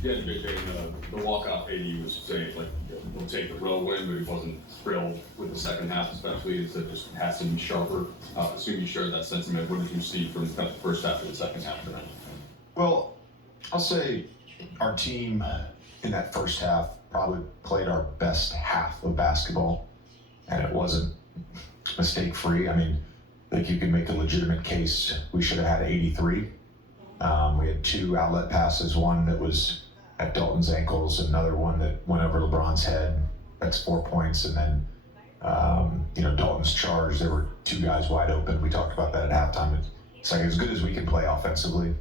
Yeah, the big thing, the walkout AD was saying, like, he'll take the road win, but he wasn't thrilled with the second half, especially. He said it just has to be sharper. Assuming you shared that sentiment, what did you see from kind of the first half to the second half tonight? Well, I'll say our team in that first half probably played our best half of basketball, and it wasn't mistake-free. I mean, I think you can make a legitimate case. We should have had 83. We had two outlet passes, one that was at Dalton's ankles, another one that went over LeBron's head. That's 4 points. And then, Dalton's charge, there were two guys wide open. We talked about that at halftime. It's like as good as we can play offensively.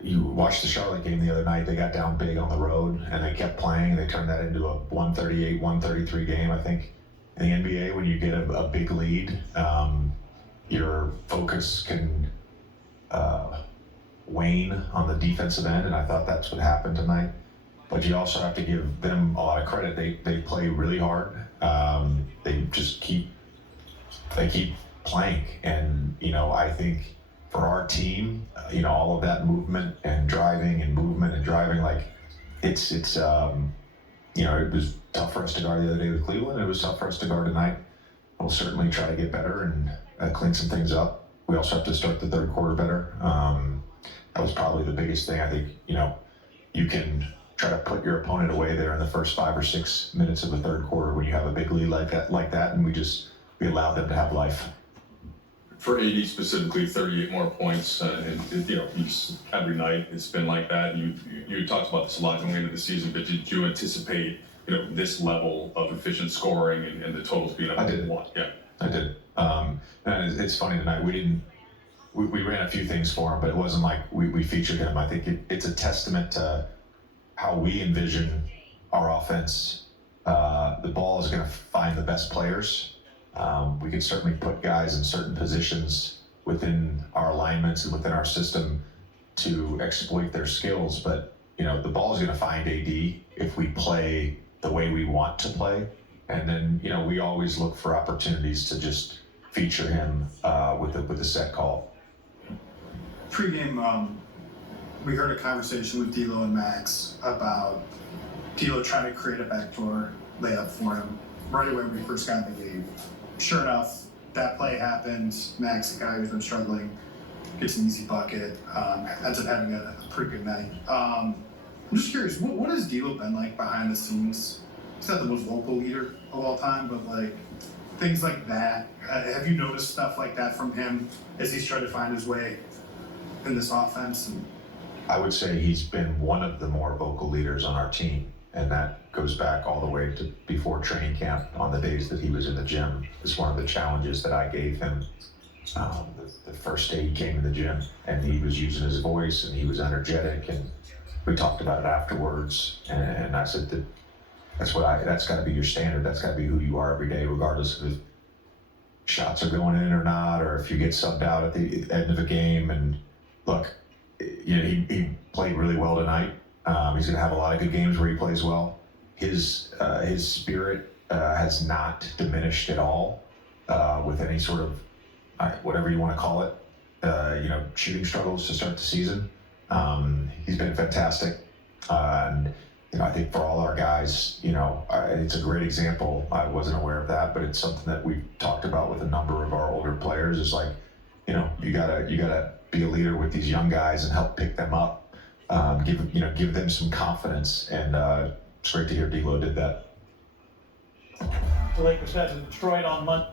You watched the Charlotte game the other night. They got down big on the road, and they kept playing. They turned that into a 138, 133 game, I think. In the NBA, when you get a big lead, your focus can wane on the defensive end, and I thought that's what happened tonight. But you also have to give them a lot of credit. They play really hard. They just keep playing, and I think for our team, all of that movement and driving and movement and driving, like it was tough for us to guard the other day with Cleveland. It was tough for us to guard tonight. We'll certainly try to get better and clean some things up. We also have to start the third quarter better. That was probably the biggest thing. I think, you can try to put your opponent away there in the first 5 or 6 minutes of the third quarter when you have a big lead like that, and we allowed them to have life. For AD specifically, 38 more points, and every night it's been like that. You talked about this a lot going into the season, but did you anticipate this level of efficient scoring and the totals being up? I did. One? Yeah, I did. And it's funny tonight. We ran a few things for him, but it wasn't like we featured him. I think it's a testament to how we envision our offense. The ball is going to find the best players. We can certainly put guys in certain positions within our alignments and within our system to exploit their skills. But, the ball is going to find AD if we play the way we want to play. And then, we always look for opportunities to just feature him with a set call. Pre-game, we heard a conversation with D'Lo and Max about D'Lo trying to create a backdoor layup for him right away when he first got in the league. Sure enough, that play happens. Max, the guy who's been struggling, gets an easy bucket, ends up having a pretty good night. I'm just curious, what has D'Lo been like behind the scenes? He's not the most vocal leader of all time, but like things like that. Have you noticed stuff like that from him as he's tried to find his way in this offense? I would say he's been one of the more vocal leaders on our team. And that goes back all the way to before training camp on the days that he was in the gym. It's one of the challenges that I gave him the first day he came in the gym. And he was using his voice and he was energetic. And we talked about it afterwards. And I said that that's got to be your standard. That's got to be who you are every day, regardless of if shots are going in or not, or if you get subbed out at the end of a game. And look, he played really well tonight. He's going to have a lot of good games where he plays well. His spirit has not diminished at all with any sort of whatever you want to call it. Shooting struggles to start the season. He's been fantastic, and I think for all our guys, it's a great example. I wasn't aware of that, but it's something that we've talked about with a number of our older players. Is like, you gotta be a leader with these young guys and help pick them up. Give them some confidence, and it's great to hear D'Lo did that. The Lakers head to Detroit on Monday.